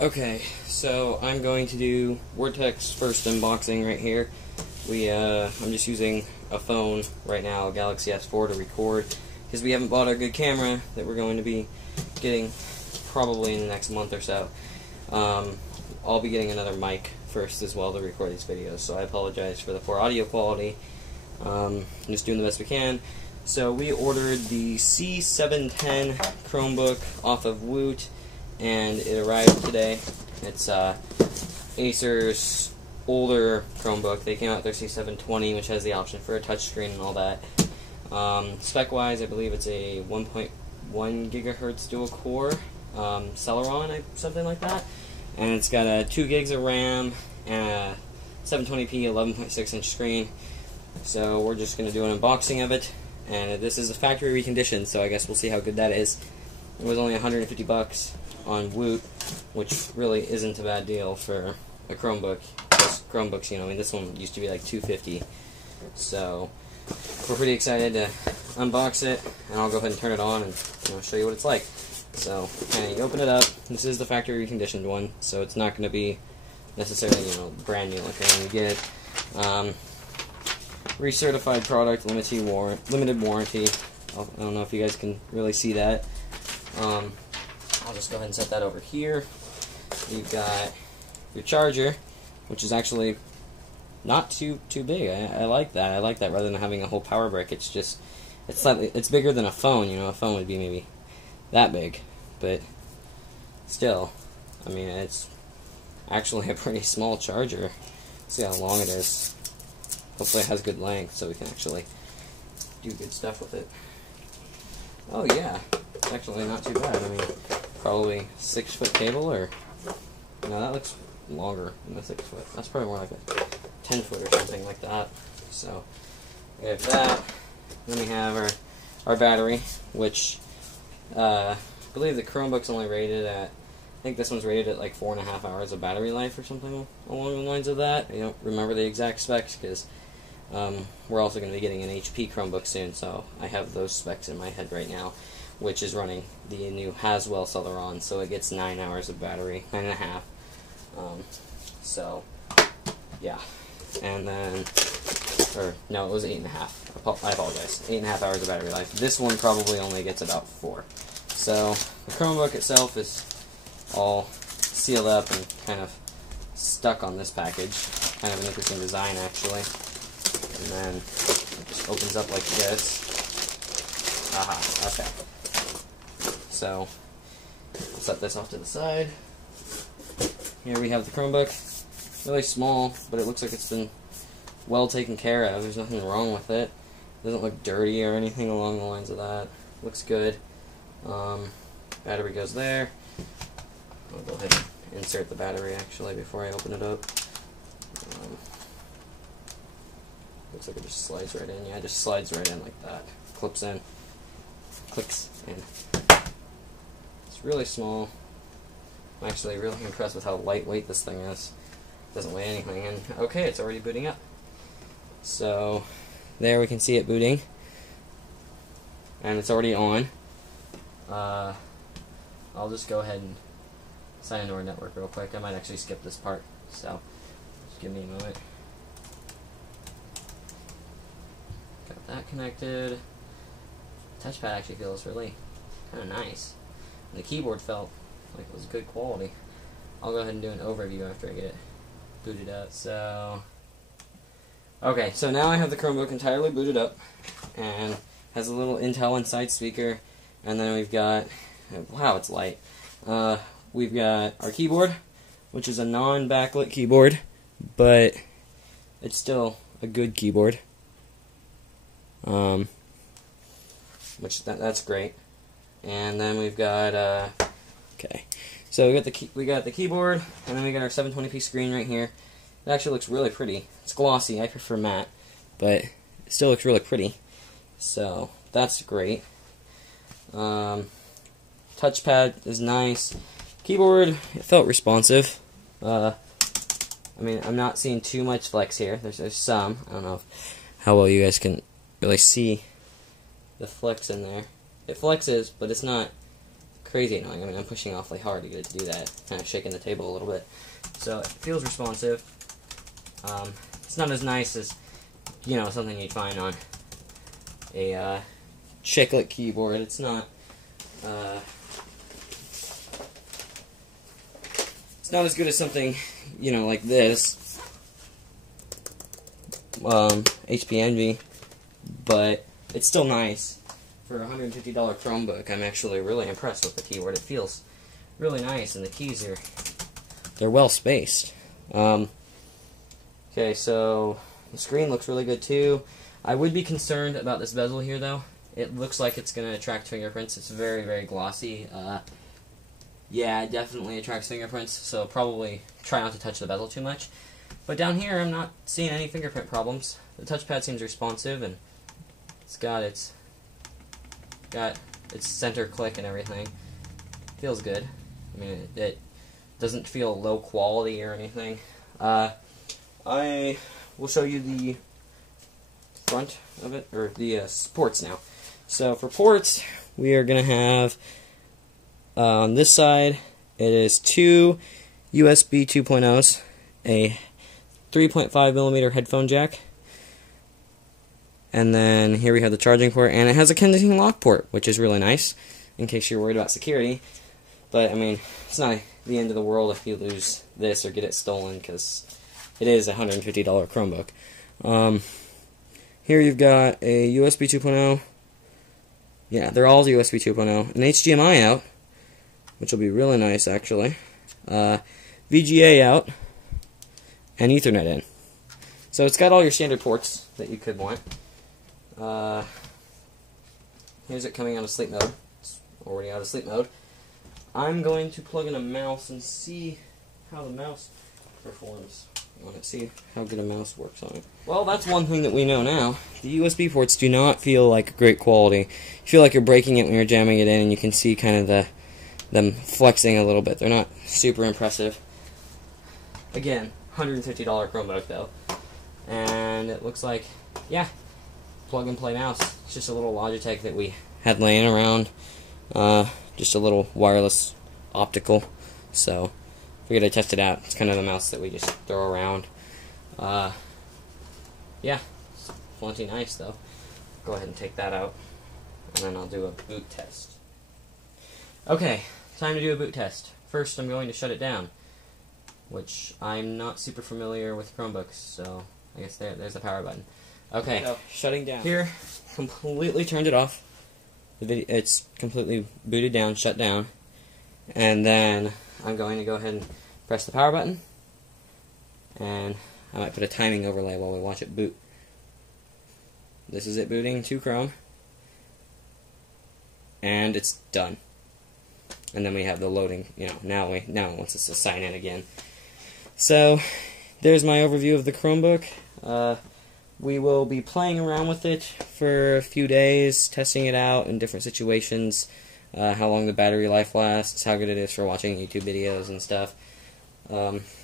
Okay, so I'm going to do WordTech's first unboxing right here. I'm just using a phone right now, a Galaxy S4, to record, because we haven't bought our good camera that we're going to be getting probably in the next month or so. I'll be getting another mic first as well to record these videos, so I apologize for the poor audio quality. I'm just doing the best we can. So we ordered the C710 Chromebook off of Woot, and it arrived today. It's Acer's older Chromebook. They came out with their C720, which has the option for a touchscreen and all that. Spec-wise, I believe it's a 1.1 gigahertz dual-core Celeron, something like that. And it's got 2 gigs of RAM and a 720p 11.6-inch screen. So we're just going to do an unboxing of it. And this is a factory reconditioned, so I guess we'll see how good that is. It was only 150 bucks on Woot, which really isn't a bad deal for a Chromebook. Most Chromebooks, you know, I mean, this one used to be like $250. So we're pretty excited to unbox it, and I'll go ahead and turn it on and show you what it's like. So you open it up. This is the factory reconditioned one, so it's not going to be necessarily brand new looking when you get it. Recertified product, limited warranty. I don't know if you guys can really see that. I'll just go ahead and set that over here. You've got your charger, which is actually not too big. I like that. I like that rather than having a whole power brick. It's bigger than a phone. A phone would be maybe that big, but still, I mean, it's actually a pretty small charger. See how long it is. Hopefully it has good length so we can actually do good stuff with it. Oh yeah, it's actually not too bad. I mean, probably 6-foot cable, or no, that looks longer than the 6-foot. That's probably more like a 10-foot or something like that. So we have that. Then we have our battery, which I believe the Chromebook's only rated at, I think this one's rated at like 4.5 hours of battery life or something along the lines of that. I don't remember the exact specs because we're also going to be getting an HP Chromebook soon, so I have those specs in my head right now, which is running the new Haswell Celeron, so it gets 9 hours of battery, 9.5. So, yeah. And then, or no, it was 8.5. I apologize. 8.5 hours of battery life. This one probably only gets about 4. So, the Chromebook itself is all sealed up and kind of stuck on this package. Kind of an interesting design, actually. And then it just opens up like this. Aha, okay. So, I'll set this off to the side. Here we have the Chromebook. Really small, but it looks like it's been well taken care of. There's nothing wrong with it. It doesn't look dirty or anything along the lines of that. Looks good. Battery goes there. I'll go ahead and insert the battery actually before I open it up. Looks like it just slides right in. Yeah, it just slides right in like that. Clips in. Clicks in. It's really small. I'm actually really impressed with how lightweight this thing is. It doesn't weigh anything. And okay, it's already booting up. So there we can see it booting. And it's already on. I'll just go ahead and sign into our network real quick. I might actually skip this part, so just give me a moment. Got that connected. Touchpad actually feels really kind of nice. The keyboard felt like it was good quality. I'll go ahead and do an overview after I get it booted up. So, okay, so now I have the Chromebook entirely booted up and has a little Intel Inside speaker, and then we've got, wow, it's light. We've got our keyboard, which is a non-backlit keyboard, but it's still a good keyboard. That's great. And then we've got okay. So we got the keyboard, and then we got our 720p screen right here. It actually looks really pretty. It's glossy. I prefer matte, but it still looks really pretty. So that's great. Touchpad is nice. Keyboard, it felt responsive. I mean, I'm not seeing too much flex here. There's some. I don't know how well you guys can really see the flex in there. It flexes, but it's not crazy annoying. I mean, I'm pushing awfully hard to get it to do that, kind of shaking the table a little bit. So it feels responsive. It's not as nice as, you know, something you'd find on a chiclet keyboard. It's not. It's not as good as something, you know, like this, HP Envy, but it's still nice. For a $150 Chromebook, I'm actually really impressed with the keyboard. It feels really nice, and the keys they're well spaced. Okay, so the screen looks really good too. I would be concerned about this bezel here, though. It looks like it's going to attract fingerprints. It's very, very glossy. Yeah, it definitely attracts fingerprints, so probably try not to touch the bezel too much. But down here, I'm not seeing any fingerprint problems. The touchpad seems responsive, and it's got its center click and everything. Feels good. I mean, it doesn't feel low quality or anything. I will show you the front of it, or the ports now. So for ports, we are going to have, on this side, it is 2 USB 2.0s, a 3.5mm headphone jack, and then here we have the charging port, and it has a Kensington lock port, which is really nice, in case you're worried about security. But, I mean, it's not the end of the world if you lose this or get it stolen, because it is a $150 Chromebook. Here you've got a USB 2.0. Yeah, they're all USB 2.0. An HDMI out, which will be really nice, actually. VGA out, and Ethernet in. So it's got all your standard ports that you could want. Here's it coming out of sleep mode. It's already out of sleep mode. I'm going to plug in a mouse and see how the mouse performs. I want to see how good a mouse works on it. Well, that's one thing that we know now. The USB ports do not feel like great quality. You feel like you're breaking it when you're jamming it in, and you can see kind of them flexing a little bit. They're not super impressive. Again, $150 Chromebook though. And it looks like, yeah, plug and play mouse. It's just a little Logitech that we had laying around. Just a little wireless optical. So figured I'd test it out. It's kind of the mouse that we just throw around. Yeah, it's plenty nice though. Go ahead and take that out, and then I'll do a boot test. Okay, time to do a boot test. First, I'm going to shut it down, which I'm not super familiar with Chromebooks, so I guess there's the power button. Okay, so shutting down. Here, completely turned it off. It's completely booted down, shut down, and then I'm going to go ahead and press the power button, and I might put a timing overlay while we watch it boot. This is it booting to Chrome, and it's done. And then we have the loading. You know, now it wants us to sign in again. So there's my overview of the Chromebook. We will be playing around with it for a few days, testing it out in different situations. How long the battery life lasts, how good it is for watching YouTube videos and stuff.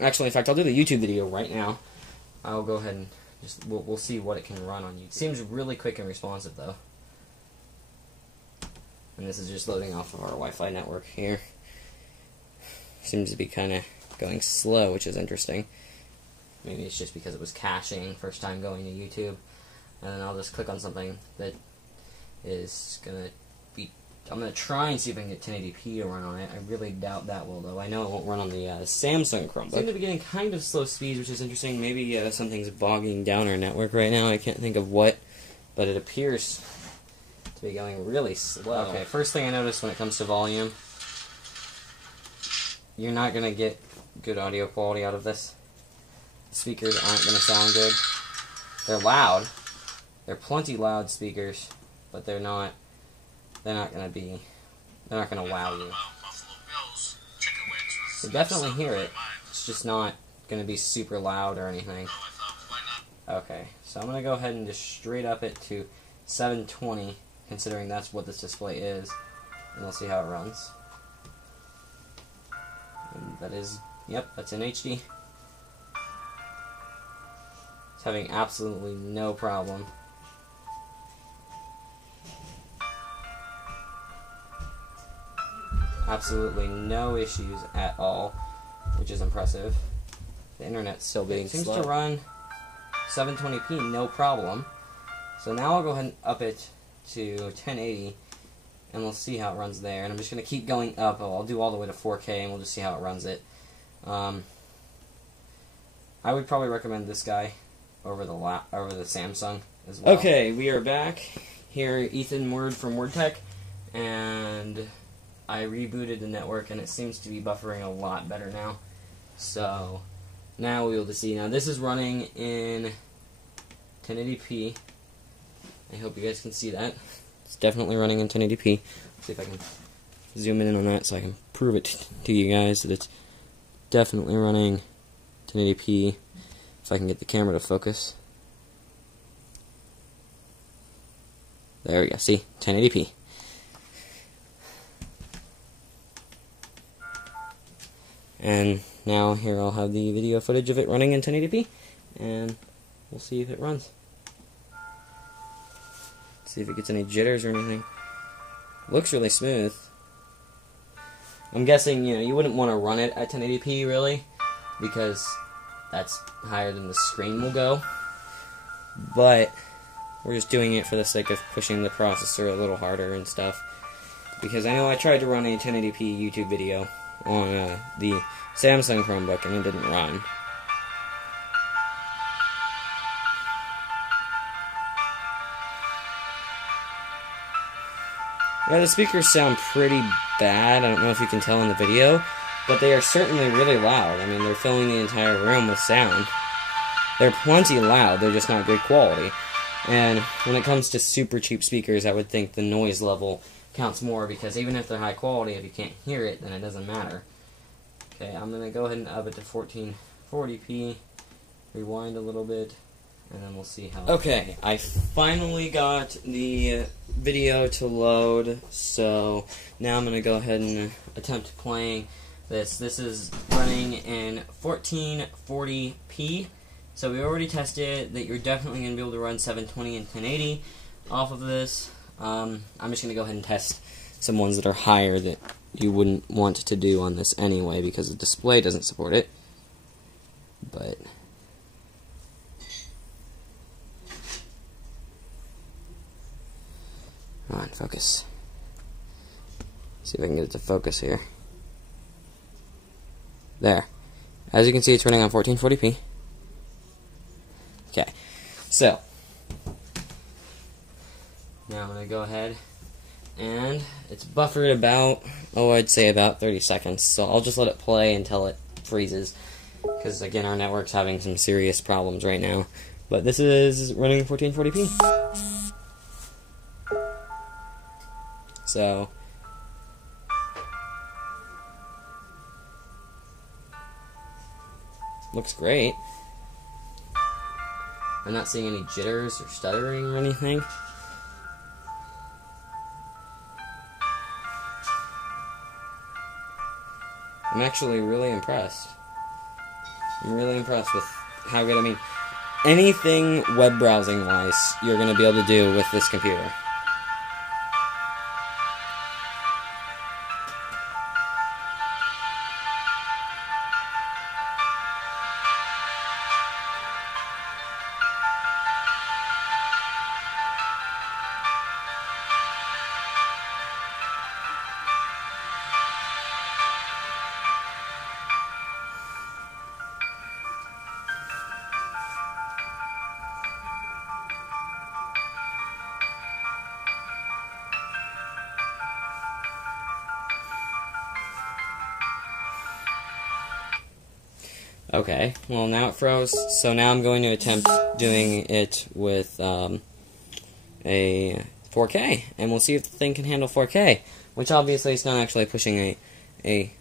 Actually, in fact, I'll do the YouTube video right now. I'll go ahead and just we'll see what it can run on YouTube. Seems really quick and responsive though. And this is just loading off of our Wi-Fi network here. Seems to be kind of going slow, which is interesting. Maybe it's just because it was caching first time going to YouTube. And then I'll just click on something that is gonna be. I'm gonna try and see if I can get 1080p to run on it. I really doubt that will, though. I know it won't run on the Samsung Chromebook. Seem to be getting kind of slow speeds, which is interesting. Maybe something's bogging down our network right now. I can't think of what, but it appears to be going really slow. Okay, first thing I noticed when it comes to volume, you're not gonna get good audio quality out of this. The speakers aren't gonna sound good. They're loud. They're plenty loud speakers, but they're not gonna wow you. You definitely hear it. It's just not gonna be super loud or anything. Okay, so I'm gonna go ahead and just straight up it to 720, considering that's what this display is, and we'll see how it runs. And that is, yep, that's in HD. It's having absolutely no problem. absolutely no issues at all, which is impressive. The internet's still being slow. It seems to run 720p, no problem. So now I'll go ahead and up it to 1080, and we'll see how it runs there. And I'm just going to keep going up. I'll do all the way to 4K, and we'll just see how it runs it. I would probably recommend this guy over the Samsung as well. Okay, we are back. Here, Ethan Word from WordTech, and I rebooted the network, and it seems to be buffering a lot better now. So now we'll be able to see. Now this is running in 1080p. I hope you guys can see that. It's definitely running in 1080p. Let's see if I can zoom in on that so I can prove it to you guys that it's definitely running 1080p. If I can get the camera to focus. There we go. See? 1080p. And now here I'll have the video footage of it running in 1080p. And we'll see if it runs. See if it gets any jitters or anything. Looks really smooth. I'm guessing, you wouldn't want to run it at 1080p really, because that's higher than the screen will go. But we're just doing it for the sake of pushing the processor a little harder and stuff. Because I know I tried to run a 1080p YouTube video on the Samsung Chromebook and it didn't run. Yeah, the speakers sound pretty bad. I don't know if you can tell in the video, but they are certainly really loud. I mean, they're filling the entire room with sound. They're plenty loud, they're just not good quality. And when it comes to super cheap speakers, I would think the noise level counts more, because even if they're high quality, if you can't hear it, then it doesn't matter. Okay, I'm going to go ahead and up it to 1440p, rewind a little bit, and then we'll see how... Okay, I finally got the video to load, so now I'm going to go ahead and attempt playing this. This is running in 1440p, so we already tested that you're definitely going to be able to run 720 and 1080 off of this. I'm just going to go ahead and test some ones that are higher that you wouldn't want to do on this anyway, because the display doesn't support it. But... come on, focus. See if I can get it to focus here. There. As you can see, it's running on 1440p. Okay, so now I'm going to go ahead, and it's buffered about, I'd say about 30 seconds. So I'll just let it play until it freezes, because again, our network's having some serious problems right now. But this is running 1440p. So looks great. I'm not seeing any jitters or stuttering or anything. I'm actually really impressed. I'm really impressed with how good, I mean, anything web browsing wise you're going to be able to do with this computer. Okay, well now it froze, so now I'm going to attempt doing it with a 4K, and we'll see if the thing can handle 4K, which obviously it's not actually pushing a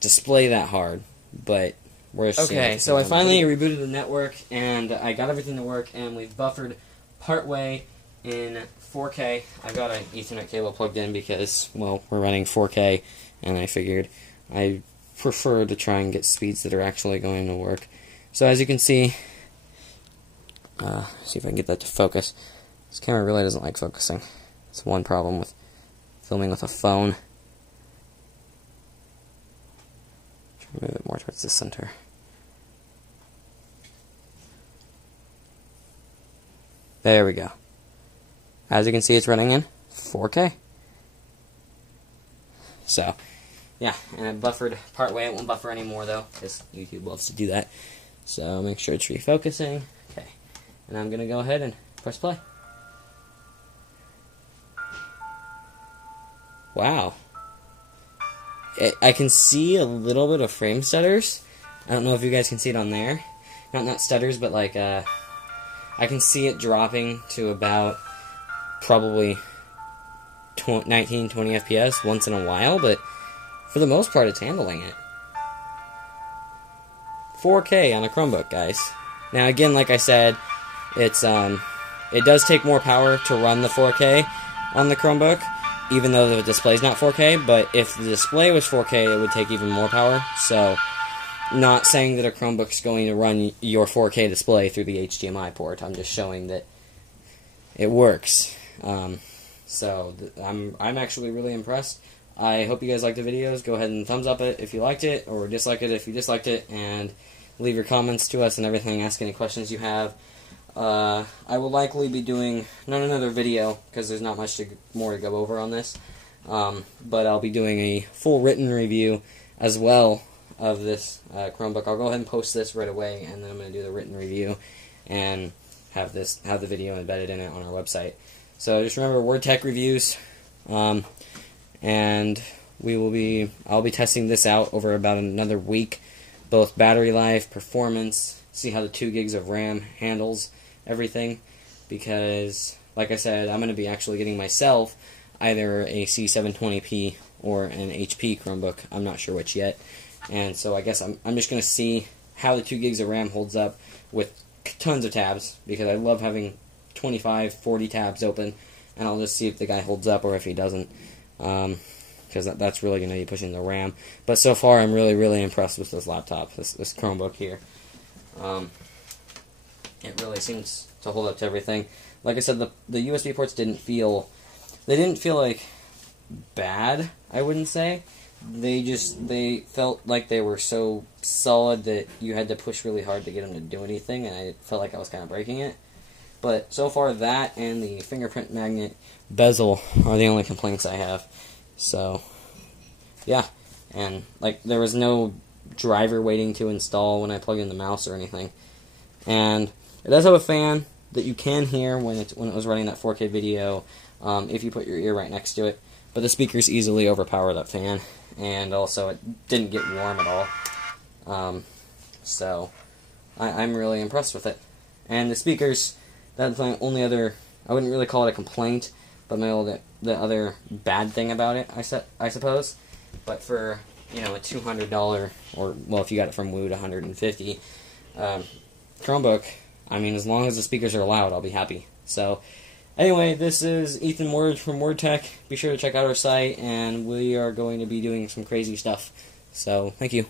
display that hard, but we're just okay, so I finally rebooted the network, and I got everything to work, and we've buffered partway in 4K. I've got an Ethernet cable plugged in because, well, we're running 4K, and I figured I prefer to try and get speeds that are actually going to work. So as you can see, see if I can get that to focus. This camera really doesn't like focusing. It's one problem with filming with a phone. Move it more towards the center. There we go. As you can see, it's running in 4K. So, yeah, and I buffered part way. It won't buffer anymore though, because YouTube loves to do that. So make sure it's refocusing. Okay, and I'm gonna go ahead and press play. Wow. I can see a little bit of frame stutters. I don't know if you guys can see it on there. Not stutters, but like I can see it dropping to about probably 19, 20 FPS once in a while, but for the most part, it's handling it. 4K on a Chromebook, guys. Now, again, like I said, it's it does take more power to run the 4K on the Chromebook, even though the display's not 4K, but if the display was 4K, it would take even more power. So, not saying that a Chromebook's going to run your 4K display through the HDMI port. I'm just showing that it works. So I'm actually really impressed. I hope you guys liked the videos. Go ahead and thumbs up it if you liked it, or dislike it if you disliked it, and leave your comments to us and everything. Ask any questions you have. I will likely be doing not another video because there's not much more to go over on this, but I'll be doing a full written review as well of this Chromebook. I'll go ahead and post this right away, and then I'm going to do the written review and have the video embedded in it on our website. So just remember, WordTech Reviews, and I'll be testing this out over about another week, both battery life, performance, see how the 2 gigs of RAM handles everything, because, like I said, I'm going to be actually getting myself either a C720p or an HP Chromebook. I'm not sure which yet, and so I guess I'm just going to see how the 2 gigs of RAM holds up with tons of tabs, because I love having 25, 40 tabs open, and I'll just see if the guy holds up or if he doesn't, because that's really going to be pushing the RAM. But so far, I'm really, really impressed with this laptop, this Chromebook here. It really seems to hold up to everything. Like I said, the USB ports didn't feel like bad, I wouldn't say. They felt like they were so solid that you had to push really hard to get them to do anything, and I felt like I was kind of breaking it. But so far, that and the fingerprint magnet bezel are the only complaints I have. So, yeah. And, like, there was no driver waiting to install when I plugged in the mouse or anything. And it does have a fan that you can hear when it was running that 4K video, if you put your ear right next to it. But the speakers easily overpower that fan, and also it didn't get warm at all. So I'm really impressed with it. And the speakers, that's my only other, I wouldn't really call it a complaint, but the other bad thing about it, I suppose. But for, you know, a $200, or, well, if you got it from Woot, $150 Chromebook, I mean, as long as the speakers are loud, I'll be happy. So, anyway, this is Ethan Word from WordTech. Be sure to check out our site, and we are going to be doing some crazy stuff. So, thank you.